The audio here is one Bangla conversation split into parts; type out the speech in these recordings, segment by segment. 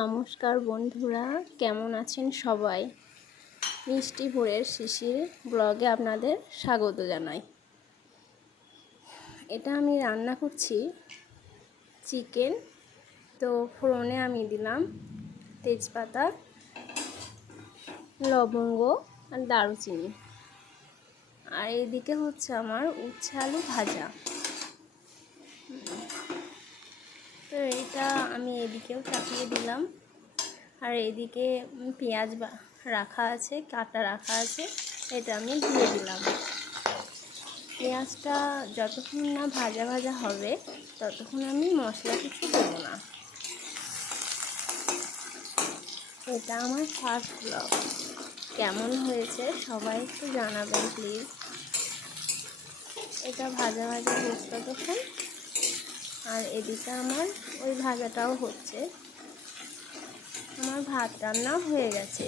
নমস্কার বন্ধুরা, কেমন আছেন সবাই? মিষ্টি ভোরের শিশির ব্লগে আপনাদের স্বাগত জানাই। এটা আমি রান্না করছি চিকেন। তো ফোড়নে আমি দিলাম তেজপাতা, লবঙ্গ আর দারুচিনি। আর এদিকে হচ্ছে আমার উচ্ছে আলু ভাজা। তো এটা আমি এদিকেও চাপিয়ে দিলাম। আর এদিকে পেঁয়াজ রাখা আছে, কাটা রাখা আছে, এটা আমি দিয়ে দিলাম। পেঁয়াজটা যতক্ষণ না ভাজা ভাজা হবে ততক্ষণ আমি মশলা কিছু দেবো না। এটা আমার ফার্স্ট ব্লগ। কেমন হয়েছে সবাই একটু জানাবেন প্লিজ। এটা ভাজা ভাজা হচ্ছে ততক্ষণ। আর এদিকে আমার ওই ভাজাটাও হচ্ছে। আমার ভাত রান্না হয়ে গেছে।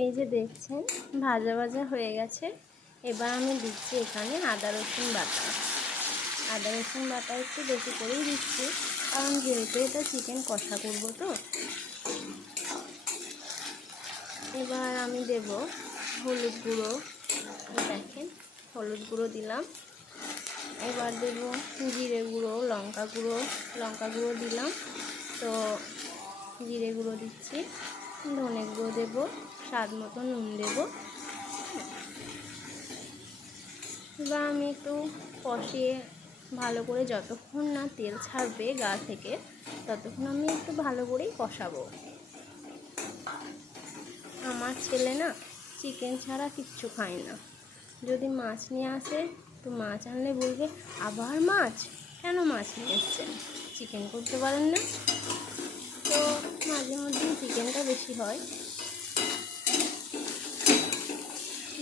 এই যে দেখছেন ভাজা ভাজা হয়ে গেছে। এবার আমি দিচ্ছি এখানে আদা রসুন বাটা। আদা রসুন বাটা একটু বেশি করেই দিচ্ছি, কারণ যেহেতু এটা চিকেন কষা করব। তো এবার আমি দেব হলুদ গুঁড়ো। দেখেন হলুদ গুঁড়ো দিলাম। এবার দেব জিরে গুঁড়ো, লঙ্কা গুঁড়ো দিলাম। তো জিরে গুঁড়ো দিচ্ছি, ধনে গুঁড়ো দেব, স্বাদ মতো নুন দেব। এবার আমি একটু কষিয়ে ভালো করে, যতক্ষণ না তেল ছাড়বে গা থেকে ততক্ষণ আমি একটু ভালো করেই কষাবো। আমার ছেলে না চিকেন ছাড়া কিচ্ছু খায় না। যদি মাছ নিয়ে আসে তো মাছ আনলে বলবে, আবার মাছ? কেন মাছ নিয়ে এসছেন? চিকেন করতে পারেন না? তো মাঝে মধ্যেই চিকেনটা বেশি হয়।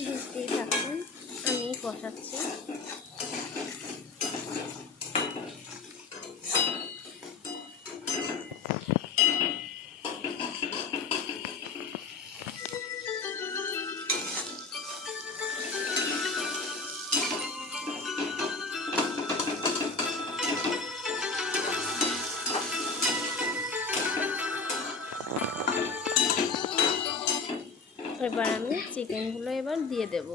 বুঝতেই থাকবেন আমি কষাচ্ছি। এবার আমি চিকেনগুলো এবার দিয়ে দেব।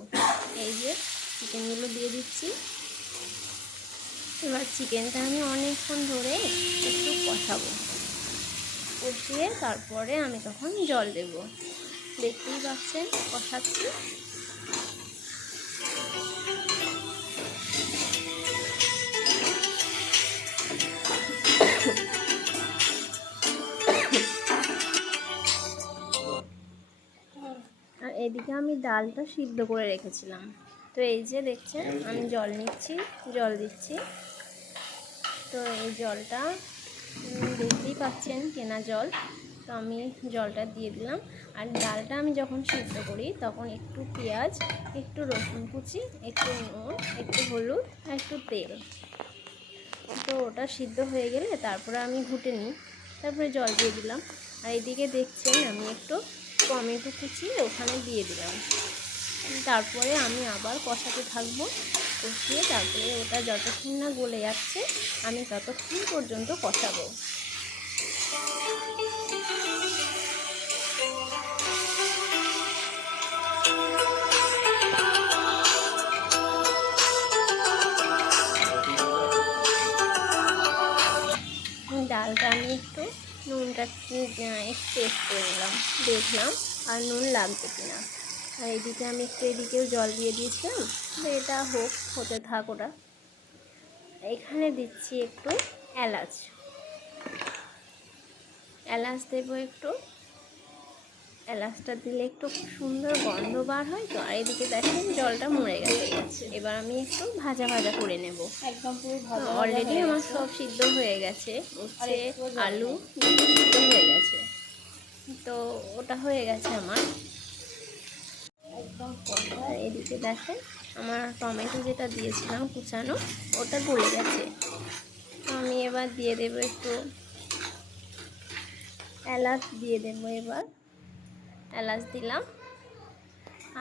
এই যে চিকেনগুলো দিয়ে দিচ্ছি। এবার চিকেনটা আমি অনেকক্ষণ ধরে একটু কষাবো। কষিয়ে তারপরে আমি তখন জল দেব। দেখতেই পাচ্ছেন কষাচ্ছি। আর এদিকে আমি ডালটা সিদ্ধ করে রেখেছিলাম। তো এই যে দেখছেন আমি জল নিচ্ছি, জল দিচ্ছি। তো এই জলটা দেখতেই পাচ্ছেন কেনা জল। তো আমি জলটা দিয়ে দিলাম। আর ডালটা আমি যখন সিদ্ধ করি তখন একটু পেঁয়াজ, একটু রসুন কুচি, একটু নুন, একটু হলুদ আর একটু তেল, তো ওটা সিদ্ধ হয়ে গেলে তারপরে আমি ঘুটে নিই, তারপরে জল দিয়ে দিলাম। আর এদিকে দেখছেন আমি একটু টমেটো কুচি ওখানে দিয়ে দিলাম। তারপরে আমি আবার কষাতে থাকবো। কষিয়ে তারপরে ওটা যতক্ষণ না গলে যাচ্ছে আমি ততক্ষণ পর্যন্ত কষাবো। ডালটা আমি একটু নুনটা একটু টেস্ট করে নিলাম, দেখলাম আর নুন লাগবে কিনা। আর এদিকে আমি একটু এদিকেও জল দিয়ে দিয়েছিলাম। তো এটা হতে থাক ওটা। এখানে দিচ্ছি একটু এলাচ দেবো একটু। এলাচটা দিলে একটু সুন্দর গন্ধ বার হয়। তো আর এদিকে দেখেন জলটা মরে গেছে। এবার আমি একটু ভাজা ভাজা করে নেব। একদম অলরেডি আমার সব সিদ্ধ হয়ে গেছে। উচ্ছে আলু সিদ্ধ হয়ে গেছে। তো ওটা হয়ে গেছে আমার। আর এদিকে দেখেন আমার টমেটো যেটা দিয়েছিলাম কুচানো ওটা গলে গেছে। আমি এবার দিয়ে দেবো একটু এলাচ দিয়ে দেবো, এবার এলাচ দিলাম।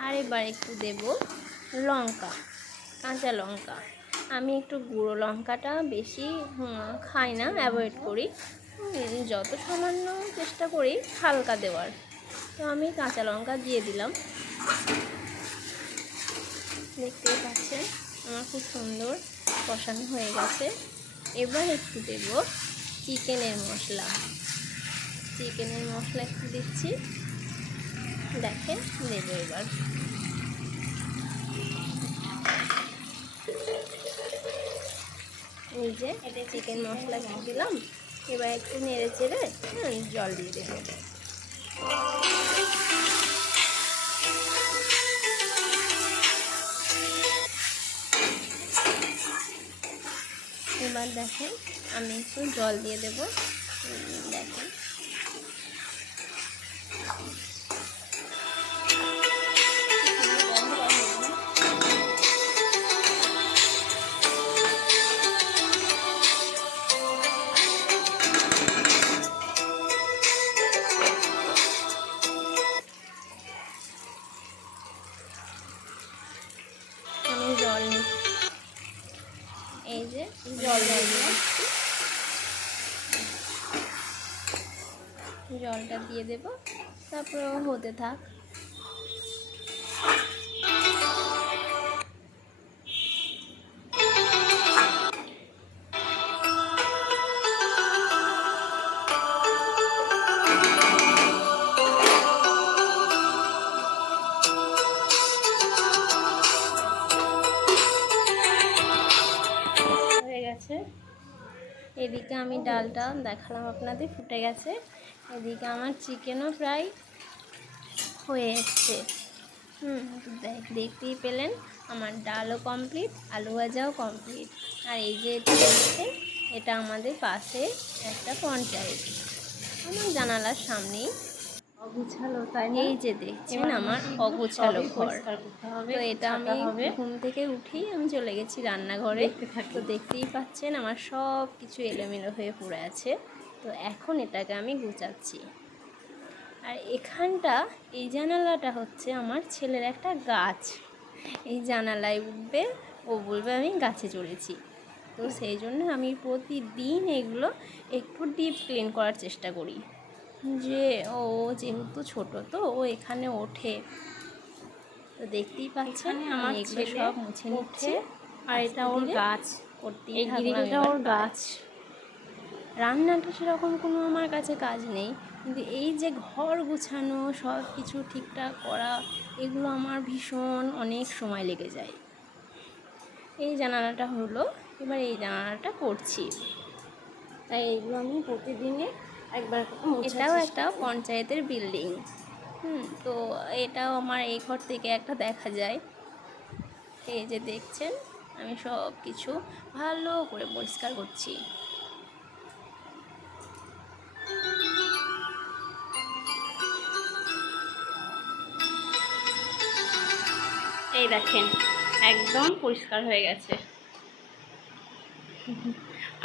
আর এবার একটু দেব লঙ্কা, কাঁচা লঙ্কা। আমি একটু গুঁড়ো লঙ্কাটা বেশি খাই না, অ্যাভয়েড করি, যত সামান্য চেষ্টা করি হালকা দেওয়ার। তো আমি কাঁচা লঙ্কা দিয়ে দিলাম। দেখতেই পাচ্ছেন আমার খুব সুন্দর কষানো হয়ে গেছে। এবার একটু দেব চিকেনের মশলা, চিকেনের মশলা একটু দিচ্ছি, দেখেন দেবো এবার। এই যে এটা চিকেন মশলা একটু দিলাম, এবার একটু নেড়ে চেড়ে জল দিয়ে দেবো। এবার দেখেন আমি একটু জল দিয়ে দেবো, দেখেন আমি জল নিচ্ছি, এই যে জল দিচ্ছি, জলটা দিয়ে দেব, তারপর হতে থাক। হয়ে গেছে, এদিকে আমি ডালটা দেখালাম আপনাদের ফুটে গেছে, এদিকে আমার চিকেনও প্রায় হয়ে এসছে। দেখতেই পেলেন আমার ডালও কমপ্লিট, আলু ভাজাও কমপ্লিট। আর এই যে এটা দেখছেন এটা আমাদের পাশে একটা পঞ্চায়েত, আমার জানালার সামনেই অগুছালো, তাই না? এই যে দেখছেন আমার অগোছালো ঘর। তো এটা আমি ঘুম থেকে উঠেই আমি চলে গেছি রান্নাঘরে। তো দেখতেই পাচ্ছেন আমার সব কিছু এলোমেলো হয়ে পড়ে আছে। তো এখন এটাকে আমি গুছাচ্ছি। আর এখানটা এই জানালাটা হচ্ছে আমার ছেলের একটা গাছ, এই জানালায় উঠবে, ও বলবে আমি গাছে চড়েছি। তো সেই জন্য আমি প্রতিদিন এগুলো একটু ডিপ ক্লিন করার চেষ্টা করি, যে ও যেহেতু ছোট তো ও এখানে ওঠে। তো দেখতেই পাচ্ছেন আমার এগুলো সব মুছে নিচ্ছে। আর এটা ওর গাছ, করতেই থাকলাম ওর গাছ। রান্নাটা সেরকম কোনো আমার কাছে কাজ নেই, কিন্তু এই যে ঘর গুছানো সব কিছু ঠিকঠাক করা এগুলো আমার ভীষণ অনেক সময় লেগে যায়। এই জানালাটা হলো, এবার এই জানালাটা করছি, তাই এগুলো আমি প্রতিদিনে একবার। এটাও একটা পঞ্চায়েতের বিল্ডিং, তো এটাও আমার এই ঘর থেকে একটা দেখা যায়। এই যে দেখছেন আমি সব কিছু ভালো করে পরিষ্কার করছি। এই দেখেন একদম পরিষ্কার হয়ে গেছে।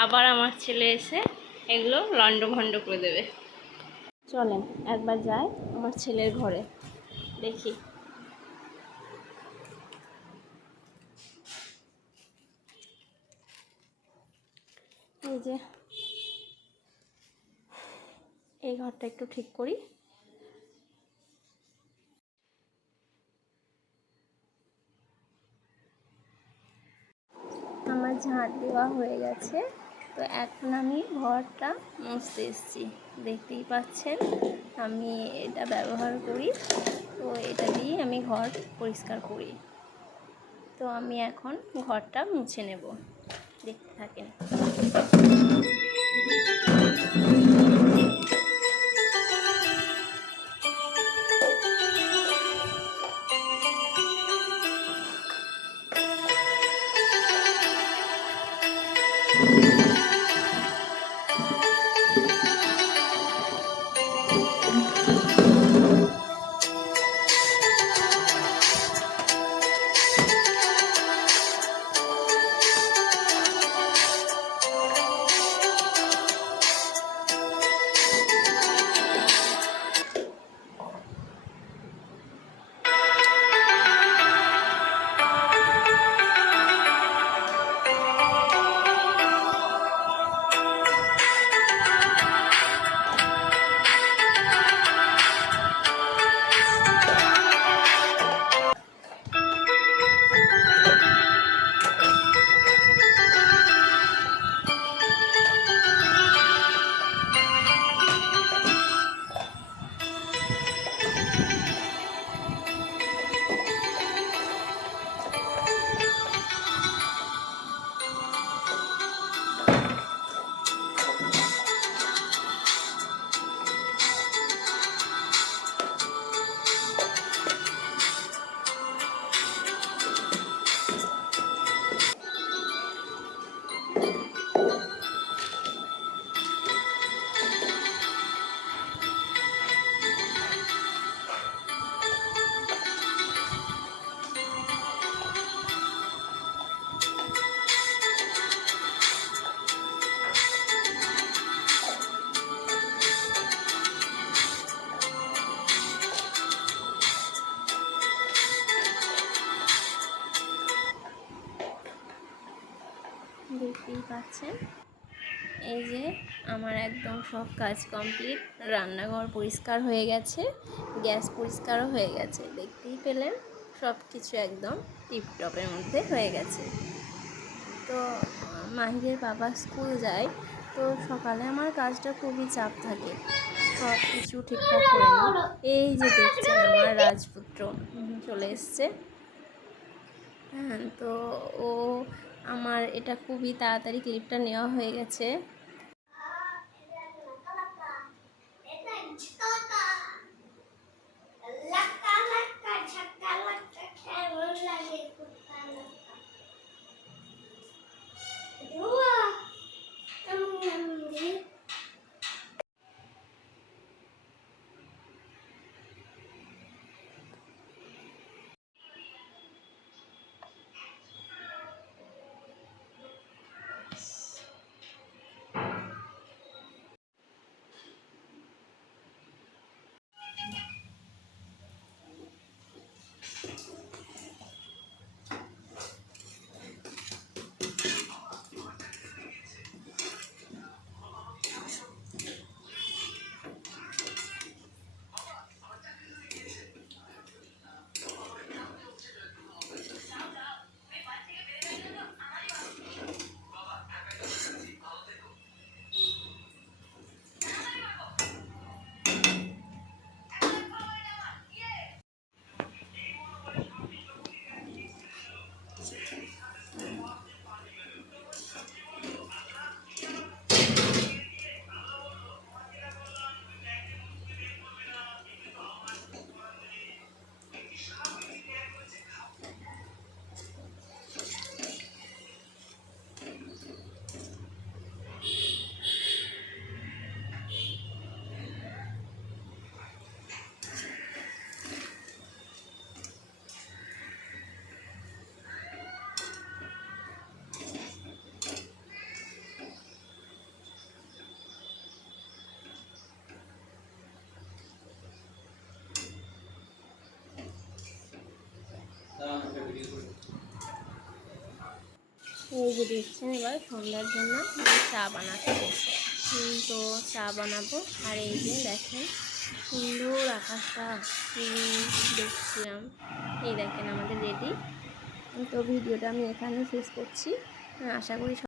আবার আমার ছেলে এসে এগুলো লন্ডভন্ড করে দেবে। চলেন একবার যাই আমার ছেলের ঘরে, দেখি। এই যে এই ঘরটা একটু ঠিক করি। আমার ঝাঁট দেওয়া হয়ে গেছে, তো এখন আমি ঘরটা মুছতে এসেছি। দেখতেই পাচ্ছেন আমি এটা ব্যবহার করি, তো এটা দিয়ে আমি ঘর পরিষ্কার করি। তো আমি এখন ঘরটা মুছে নেব, দেখতে থাকেন। পাচ্ছেন। এই যে আমার একদম সব কাজ কমপ্লিট, রান্নাঘর পরিষ্কার হয়ে গেছে, গ্যাস পরিষ্কারও হয়ে গেছে, দেখতেই পেলেন সব কিছু একদম টিপটপের মধ্যে হয়ে গেছে। তো মাহিরের বাবা স্কুল যায়, তো সকালে আমার কাজটা খুবই চাপ থাকে, সব কিছু ঠিকঠাক করে নিই। এই যে দেখছেন আমার রাজপুত্র চলে এসছে। হ্যাঁ, তো ও আমার এটা খুবই তাড়াতাড়ি ক্লিপটা নেওয়া হয়ে গেছে। এই যে দেখছেন এবার সন্ধ্যার জন্য আমি চা বানাচ্ছি। তো চা বানাবো। আর এই যে দেখেন সুন্দর আকাশটা দেখছিলাম। এই দেখেন আমাদের রেডি। তো ভিডিওটা আমি এখানে শেষ করছি। আশা করি